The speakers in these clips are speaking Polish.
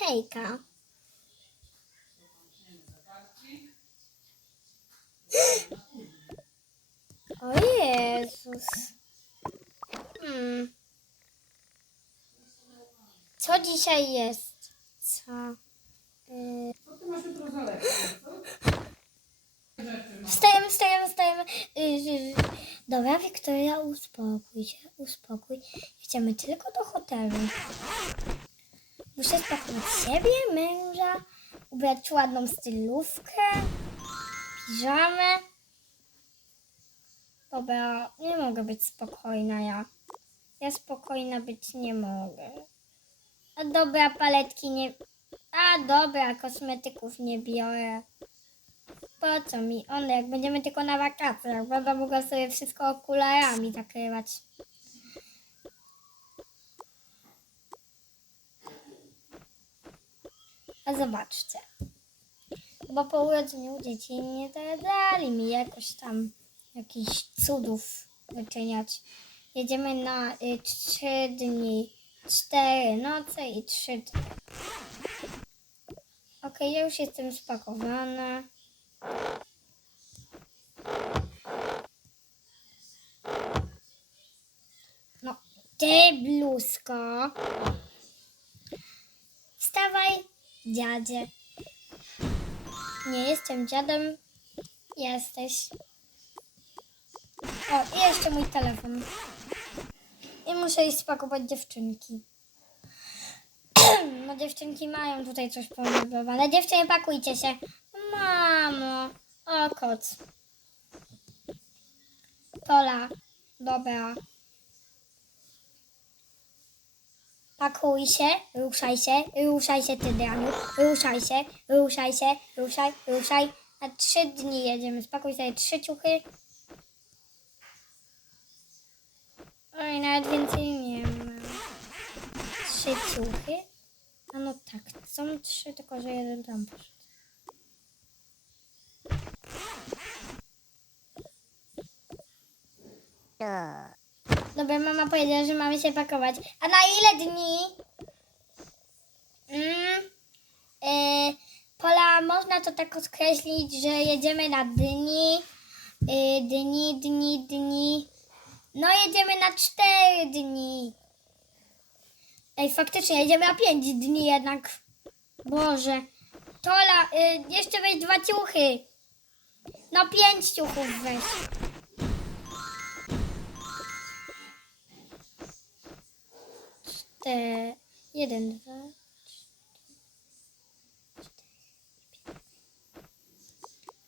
Hejka. O Jezus. Hmm. Co dzisiaj jest? Co? Y. Wstajemy, wstajemy, wstajemy. Y, y. Dobra, Wiktoria, uspokój się, uspokój. Chcemy tylko do hotelu. Muszę spakować siebie, męża, ubrać ładną stylówkę, piżamę. Dobra, nie mogę być spokojna ja. Ja spokojna być nie mogę. A dobra, paletki nie... A dobra, kosmetyków nie biorę. Po co mi one, jak będziemy tylko na wakacjach, będę mogła sobie wszystko okularami zakrywać. A zobaczcie. Chyba po urodzeniu dzieci nie dali mi jakoś tam jakichś cudów wyczyniać. Jedziemy na y, dni, cztery noce i trzy dni. Okej, ja już jestem spakowana. No, ty bluzko. Wstawaj, dziadzie. Nie jestem dziadem. Jesteś. O, i jeszcze mój telefon. I muszę iść spakować dziewczynki. No dziewczynki mają tutaj coś pomeblowane. Dziewczyny, pakujcie się. Mamo. O, koc. Tola. Dobra. Pakuj się, ruszaj się, ruszaj się ty, Draniu. Ruszaj się, ruszaj się, ruszaj, ruszaj. Na trzy dni jedziemy. Spakuj sobie trzy ciuchy. Oj, nawet więcej nie mam. Trzy ciuchy. A no tak, są trzy, tylko że jeden tam poszedł. Dobra, mama powiedziała, że mamy się pakować. A na ile dni? Mm, y, Pola, można to tak skreślić, że jedziemy na dni. Y, dni, dni, dni. No jedziemy na cztery dni. Ej, faktycznie jedziemy na pięć dni jednak. Boże. Tola, y, jeszcze weź dwa ciuchy. No pięć ciuchów weź. Cztery, jeden, dwa,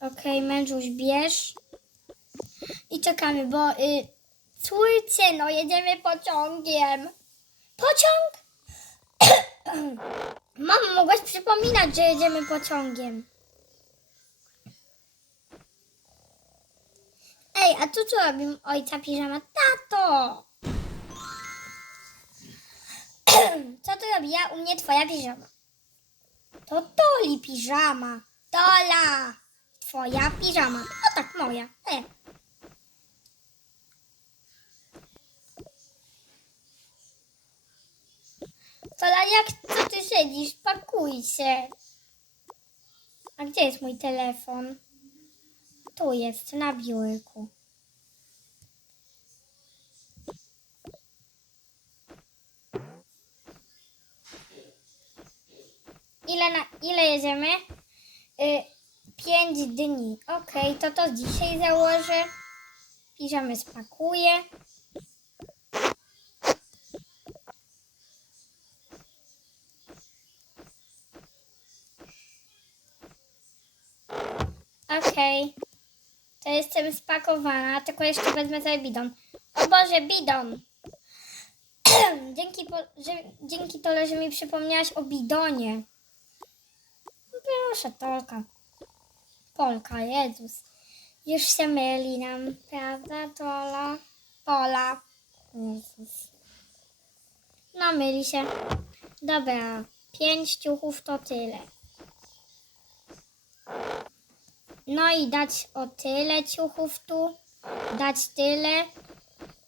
Okej, mężuś, bierz. I czekamy, bo y, córcie, no jedziemy pociągiem. Pociąg? Mamo, mogłaś przypominać, że jedziemy pociągiem. Ej, a tu co robi ojca piżama? Tato! co tu robi ja? U mnie twoja piżama. To Toli piżama. Tola! Twoja piżama. O tak, moja. E. Tola, jak co ty siedzisz? Pakuj się. A gdzie jest mój telefon? Tu jest, na biurku. Ile, na, ile jedziemy? Y, dni. Okej, to to dzisiaj założę. Piżamy spakuję. Okej. To jestem spakowana, tylko jeszcze wezmę sobie bidon. O Boże, bidon! dzięki, po, że, dzięki tole, że mi przypomniałaś o bidonie. Proszę, Tolka. Polka, Jezus. Już się myli nam, prawda, Tola? Pola. Jezus. No, myli się. Dobra, pięć ciuchów to tyle. No i dać o tyle ciuchów tu. Dać tyle.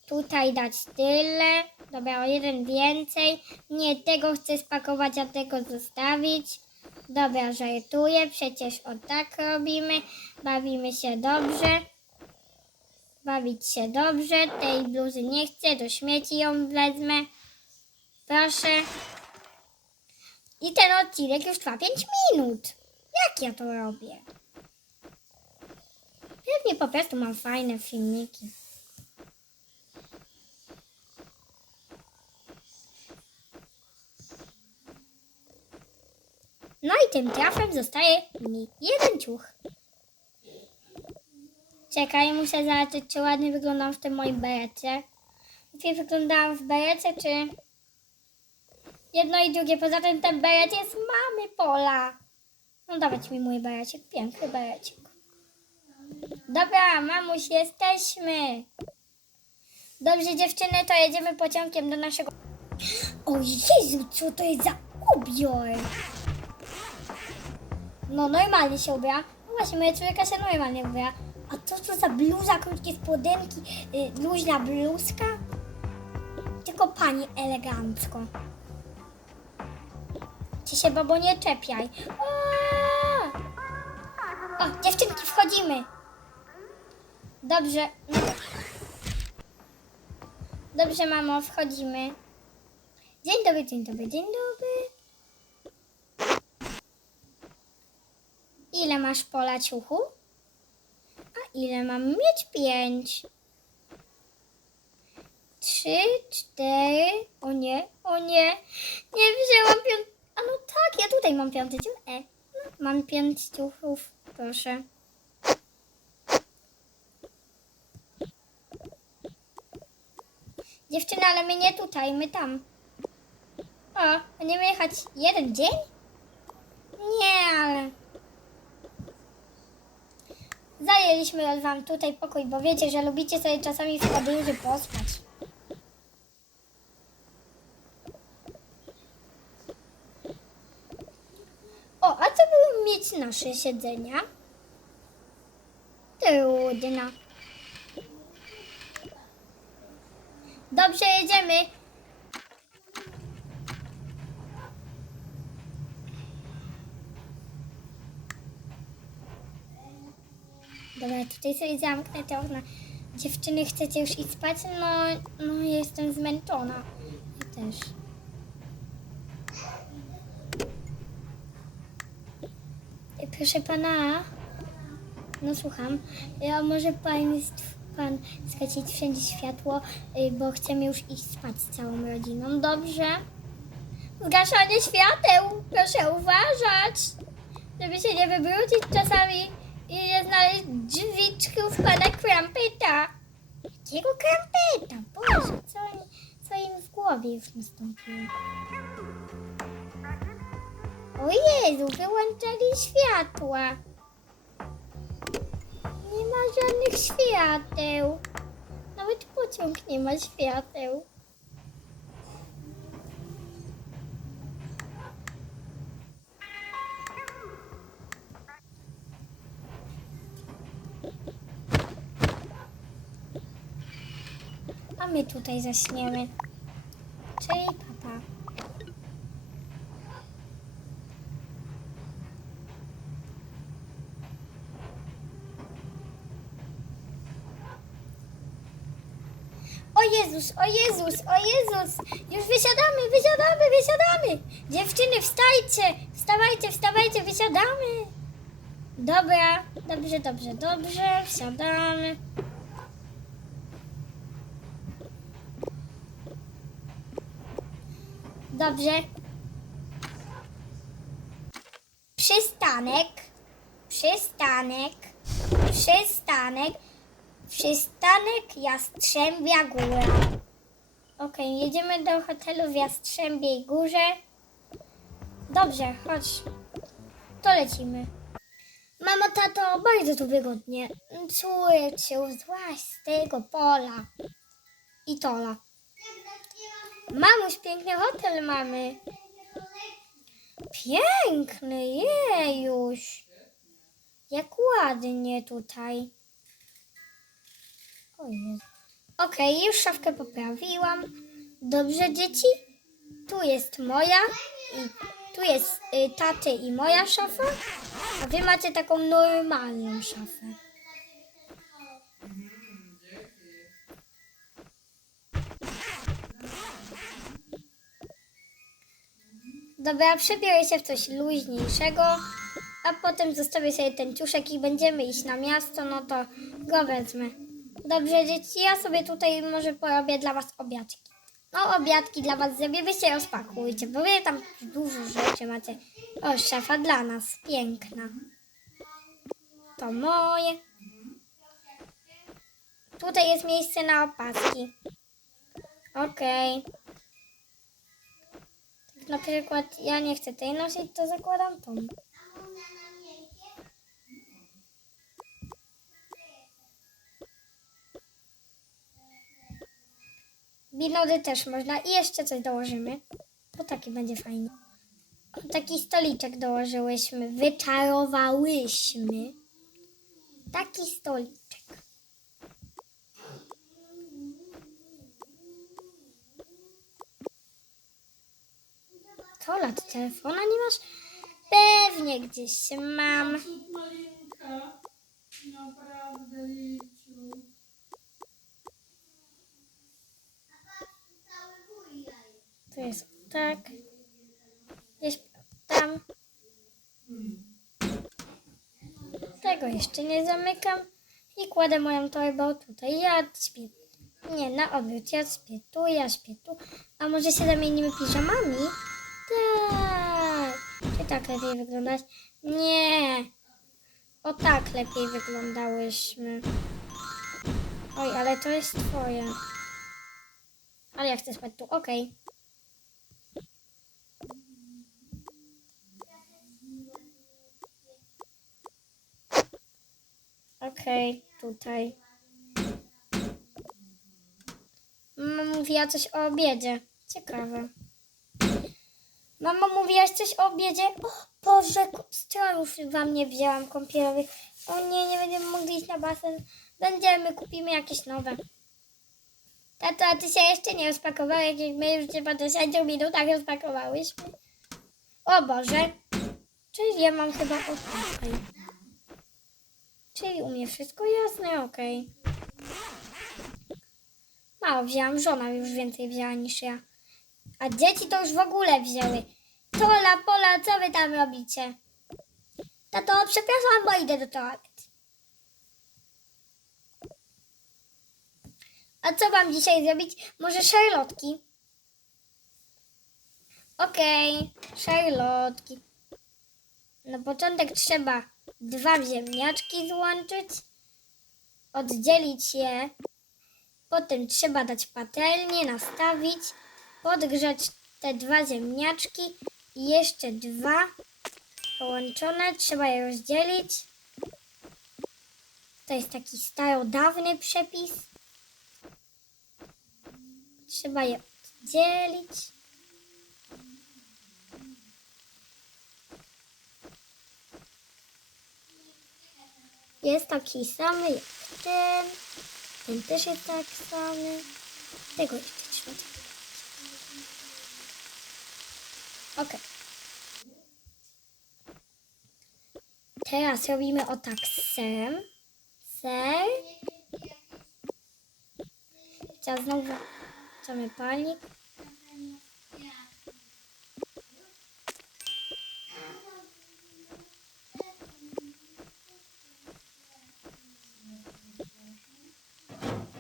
tutaj dać tyle. Dobra, o jeden więcej. Nie, tego chcę spakować, a tego zostawić. Dobra, żartuję, przecież o tak robimy. Bawimy się dobrze. Bawić się dobrze. Tej bluzy nie chcę, do śmieci ją wezmę. Proszę. I ten odcinek już trwa 5 minut. Jak ja to robię? Pewnie po prostu mam fajne filmiki. No i tym trafem zostaje mi jeden ciuch. Czekaj, muszę zobaczyć, czy ładnie wyglądam w tym moim berecie. Lepiej wyglądałam w berecie, czy... Jedno i drugie, poza tym ten beret jest mamy Pola. No dawać mi mój berecik, piękny berecik. Dobra, mamuś, jesteśmy. Dobrze, dziewczyny, to jedziemy pociągiem do naszego... O Jezu, co to jest za ubiór? No, normalnie się ubiera. No właśnie, moja człowieka się normalnie ubiera. A co to za bluza, krótkie spodenki, y, luźna bluzka? Tylko pani elegancko. Ci się, babo, nie czepiaj. O, dziewczynki, wchodzimy. Dobrze. Dobrze, mamo, wchodzimy. Dzień dobry, dzień dobry, dzień dobry. Ile masz pola ciuchu? A ile mam mieć? Pięć. Trzy, cztery. O nie, o nie. Nie wzięłam piąt... A no tak, ja tutaj mam piąty ciuch. E. No, mam pięć ciuchów. Proszę. Dziewczyny, ale my nie tutaj, my tam. O, będziemy jechać jeden dzień? Nie, ale... Zajęliśmy wam tutaj pokój, bo wiecie, że lubicie sobie czasami w podróży pospać. O, a co by mieć nasze siedzenia? Trudno. Dobrze, jedziemy. Sobie zamknę te okna. Dziewczyny, chcecie już iść spać? No, no jestem zmęczona. Ja też. Proszę pana. No słucham. Ja może państw, pan skasić wszędzie światło, y, bo chcemy już iść spać z całą rodziną. Dobrze? Zgaszanie świateł. Proszę uważać, żeby się nie wybrudzić czasami i znaleźć drzwiczków pana krampeta. Jakiego krampeta? Boże, co, im- co im w głowie już nastąpiło? O Jezu, wyłączali światła. Nie ma żadnych świateł. Nawet pociąg nie ma świateł. My tutaj zaśniemy. Czyli papa. O Jezus, o Jezus, o Jezus! Już wysiadamy, wysiadamy, wysiadamy! Dziewczyny, wstajcie! Wstawajcie, wstawajcie, wysiadamy! Dobra, dobrze, dobrze, dobrze, wsiadamy. Dobrze. Przystanek, przystanek, przystanek, przystanek Jastrzębia Góra. Okej, jedziemy do hotelu w Jastrzębiej Górze. Dobrze, chodź. To lecimy. Mamo, tato, bardzo tu wygodnie. Córciu, złaź z tego pola. I tola. Mamuś, piękny hotel mamy. Piękny, jejuś. Jak ładnie tutaj. Okej, już szafkę poprawiłam. Dobrze, dzieci? Tu jest moja i tu jest y, taty i moja szafa, a wy macie taką normalną szafę. Dobra, przebiorę się w coś luźniejszego, a potem zostawię sobie ten ciuszek i będziemy iść na miasto, no to go wezmę. Dobrze, dzieci, ja sobie tutaj może porobię dla was obiadki. No, obiadki dla was zrobię, wy się rozpakujcie, bo wy tam dużo rzeczy macie. O, szefa dla nas, piękna. To moje. Tutaj jest miejsce na opaski. Okej. Tak na przykład ja nie chcę tej nosić, to zakładam tą. Binody też można i jeszcze coś dołożymy, bo taki będzie fajny. Taki stoliczek dołożyłyśmy, wyczarowałyśmy. Taki stoliczek. Tola, ty telefona nie masz? Pewnie gdzieś mam. Naprawdę, Liciu. To jest tak. Gdzieś tam. Tego jeszcze nie zamykam. I kładę moją torbę tutaj. Ja śpię. Nie, na odwrót. Ja śpię tu, ja śpię tu. A może się zamienimy piżamami? Tak. Lepiej wyglądać? Nie. O tak lepiej wyglądałyśmy. Oj, ale to jest twoje. Ale ja chcę spać tu. Okej. Okej, tutaj. Mama mówiła coś o obiedzie. Ciekawe. Mama mówiłaś coś o obiedzie? O Boże, strojów wam nie wzięłam kąpielowych. O nie, nie będziemy mogli iść na basen. Będziemy, kupimy jakieś nowe. Tato, a ty się jeszcze nie rozpakowałeś, my już chyba do 10 minutach rozpakowałyśmy. O Boże. Czyli ja mam chyba o tutaj. Czyli u mnie wszystko jasne, okej. Mało wzięłam, żona już więcej wzięła niż ja. A dzieci to już w ogóle wzięły. Tola, Pola, co wy tam robicie? Tato, przepraszam, bo idę do toalety. A co wam dzisiaj zrobić? Może szarlotki? Okej, szarlotki. Na początek trzeba dwa ziemniaczki złączyć, oddzielić je, potem trzeba dać patelnię, nastawić, podgrzać te dwa ziemniaczki i jeszcze dwa połączone, trzeba je rozdzielić. To jest taki starodawny przepis. Trzeba je oddzielić. Jest taki samy jak ten. Ten też jest tak samy. Tego jeszcze trzeba. Ok. Teraz robimy o tak serem. Ser. Teraz znowu włączamy palnik.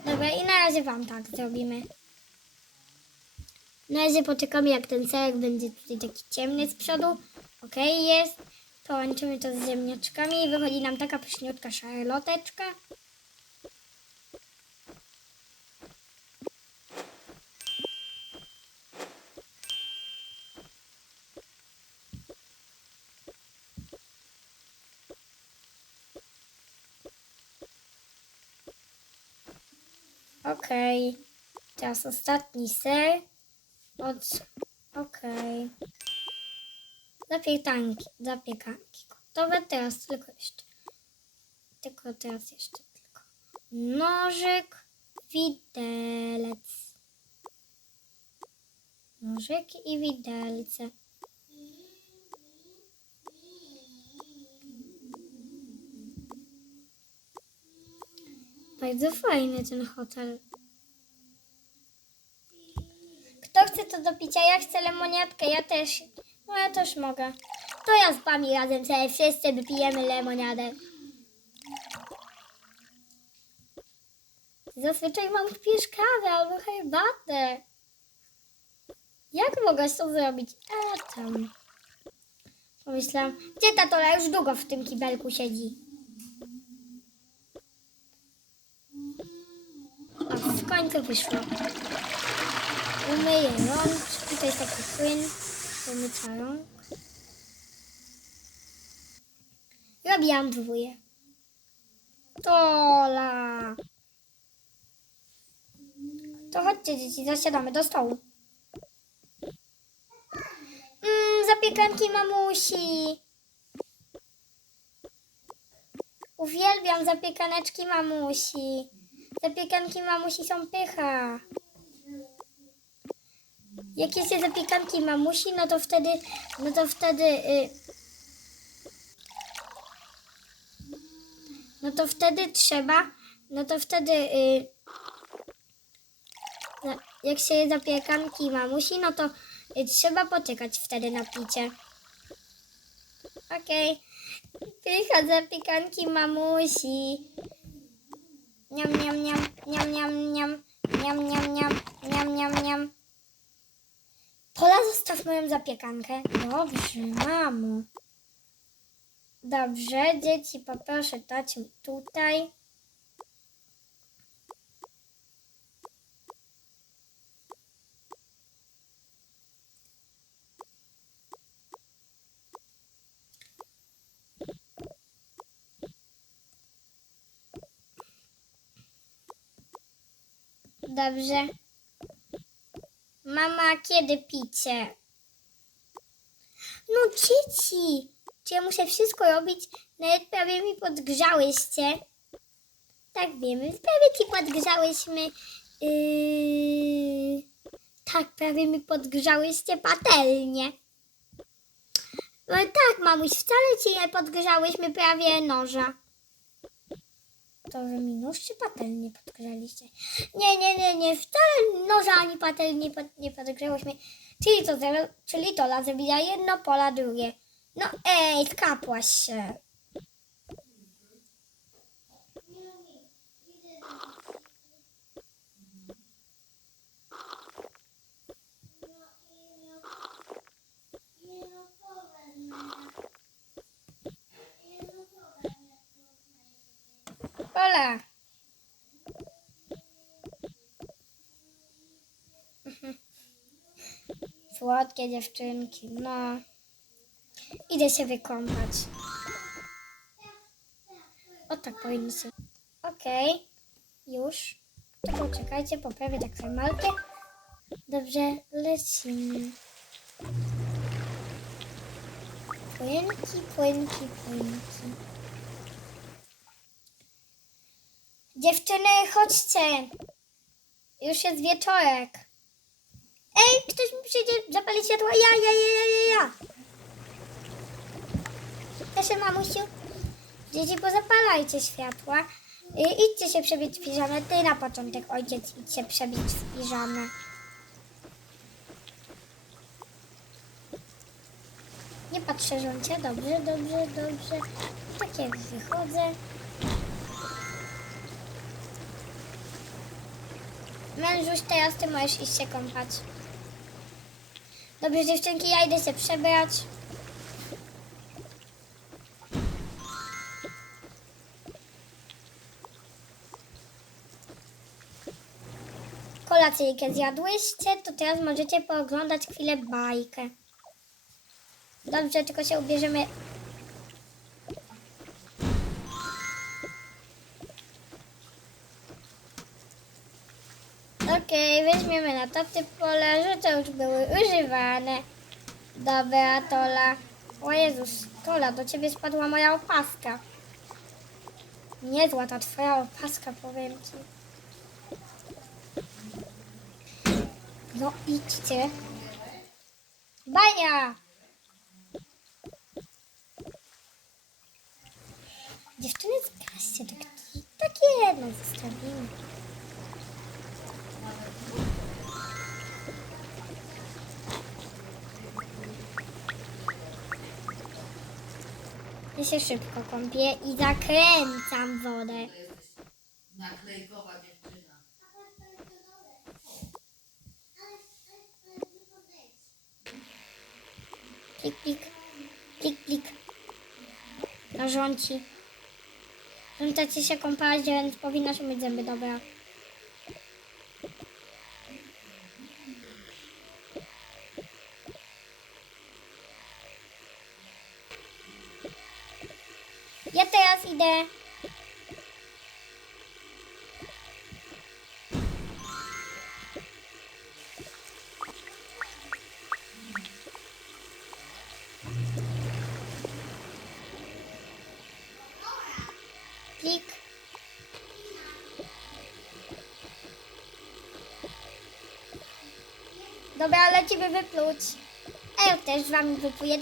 Dobra, i na razie Wam tak zrobimy. Na razie poczekamy, jak ten serek będzie tutaj taki ciemny z przodu. Ok, jest. Połączymy to z ziemniaczkami i wychodzi nam taka pyszniutka szarloteczka. Okej. Teraz ostatni ser. Od... Okej. Zapiekanki. Zapiekanki. Gotowe. Teraz tylko jeszcze. Tylko teraz jeszcze tylko. Nożyk. widelec. Nożyk i widelce. Bardzo fajny ten hotel. To do picia? Ja chcę lemoniadkę, ja też. No ja też mogę. To ja z wami razem sobie wszyscy wypijemy lemoniadę. Zazwyczaj mam pijesz kawę albo herbatę. Jak mogłaś to zrobić? A tam. Pomyślałam, gdzie ta Tola już długo w tym kibelku siedzi. A w końcu wyszło. Umyję rączki, to jest taki płyn do mycia rąk. Robiłam dwóje. Tola! To chodźcie dzieci, zasiadamy do stołu. Mmm, zapiekanki mamusi. Uwielbiam zapiekaneczki mamusi. Zapiekanki mamusi są pycha. Jak jest zapiekanki mamusi, no to wtedy, no to wtedy, y, no to wtedy trzeba, no to wtedy, y, za- jak się je zapiekanki mamusi, no to y, trzeba poczekać wtedy na picie. Okej. Pycha zapiekanki mamusi. Niam, niam, niam, niam, niam, niam, niam, niam, niam, niam, niam, Pola, zostaw moją zapiekankę. Dobrze, mamo. Dobrze, dzieci, poproszę dać mi tutaj. Dobrze. Mama, kiedy picie? No dzieci, czy ja muszę wszystko robić? Nawet prawie mi podgrzałyście. Tak wiemy, prawie ci podgrzałyśmy. Yy... Tak, prawie mi podgrzałyście patelnię. No tak, mamuś, wcale ci nie podgrzałyśmy prawie noża. To, że mi nóż czy patelnię podgrzaliście? Nie, nie, nie, nie, wcale noża ani patelni nie, pod, nie podgrzałyśmy. Czyli to, czyli to la zabija jedno, pola drugie. No ej, skapłaś się. Mhm. Słodkie dziewczynki, no. Idę się wykąpać. O tak powinno się. Okej, już. Tylko czekajcie, poprawię tak formalkę. Dobrze, lecimy. Płynki, płynki, płynki. Dziewczyny, chodźcie. Już jest wieczorek. Ej, ktoś mi przyjdzie zapalić światło. Ja, ja, ja, ja, ja, ja. Proszę, mamusiu. Dzieci, pozapalajcie światła. I idźcie się przebić w piżamę. Ty na początek, ojciec, idź się przebić w piżamę. Nie patrzę żoncie. Dobrze, dobrze, dobrze. Tak jak wychodzę. Mężuś, teraz ty możesz iść się kąpać. Dobrze, dziewczynki, ja idę się przebrać. Kolacyjkę zjadłyście, to teraz możecie pooglądać chwilę bajkę. Dobrze, tylko się ubierzemy. Okej, weźmiemy na taty pole, że to już były używane. Dobra, Tola. O Jezus, Tola, do ciebie spadła moja opaska. Niezła ta twoja opaska, powiem ci. No idźcie. Bania! Dziewczyny, zgaście tak, tak jedno zostawimy. Ja się szybko kąpię i zakręcam wodę. Naklejkowa dziewczyna. Klik, klik, klik, klik. Na rząci. Rzątacie się kąpać, więc powinnaś umyć zęby, dobra. Ja teraz idę. Klik. Dobra, lecimy wypluć. A ja też z wami wypluję,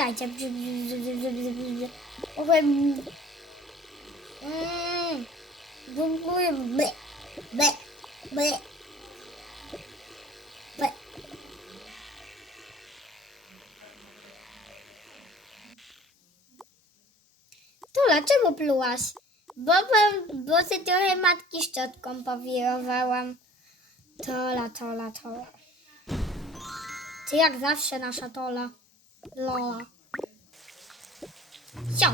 Ble, ble, ble. Ble. Tola, czemu plułaś? Bo, bo, ty trochę matki szczotką powirowałam. Tola, tola, tola. Ty jak zawsze nasza tola. Lola. Sio.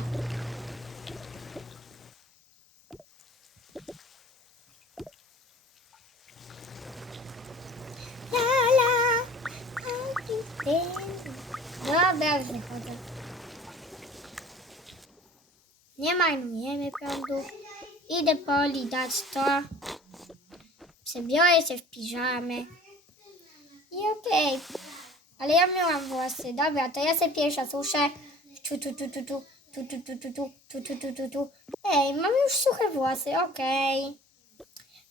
Wychodzę. Nie marnujemy prądu. Idę Poli dać to. Przebiorę się w piżamy. I okej. Ale ja miałam włosy. Dobra, to ja sobie pierwsza suszę. Tu, tu, tu, tu, tu. Tu, tu, tu, tu, tu, tu, tu, tu, tu, tu. Ej, mam już suche włosy, okej.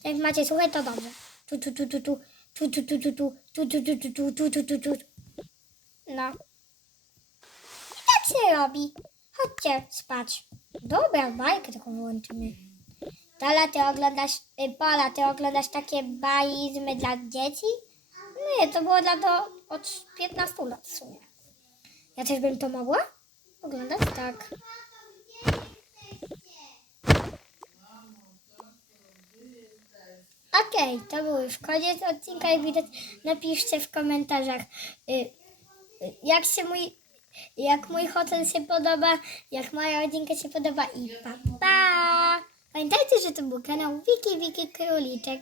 Jak macie suche, to dobrze. Tu, tu, tu, tu, tu. Tu, tu, tu, tu, tu. Tu, tu, tu, tu, tu, tu, tu, tu, tu. No. I tak się robi. Chodźcie spać. Dobra, bajkę tylko wyłączymy. Tala, ty oglądasz, y, Pola, ty oglądasz takie bajizmy dla dzieci? Nie, to było dla do od 15 lat w sumie. Ja też bym to mogła oglądać? Tak. Okej, to był już koniec odcinka. Jak widać, napiszcie w komentarzach, y, y, jak się mój, jak mój hotel się podoba, jak moja rodzinka się podoba i pa pa! Pamiętajcie, że to był kanał Wiki Wiki Króliczek.